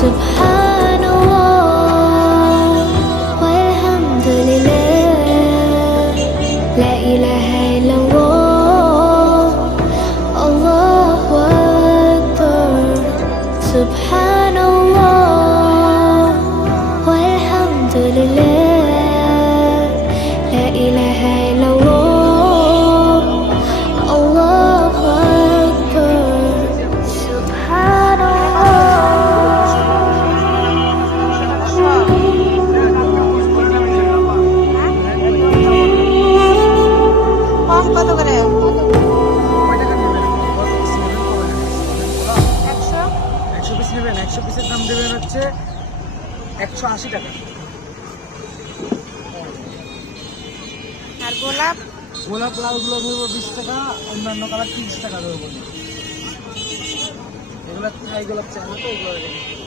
Subhanallah walhamdulillah, la ilaha illallah, Allahu akbar. Subhanallah walhamdulillah, la ilaha illallah, Allahu akbar. Subhanallah. কত করে? 100 piece নেবেন, 100 পিসের দাম দেবেন হচ্ছে 180 টাকা। আর গোলাপ? গোলাপ লালগুলো ধরবো 20 টাকা, অন্যান্য কালার 30 টাকা ধরবো। এগুলো থাই গোলাপ চাই না তো, এগুলো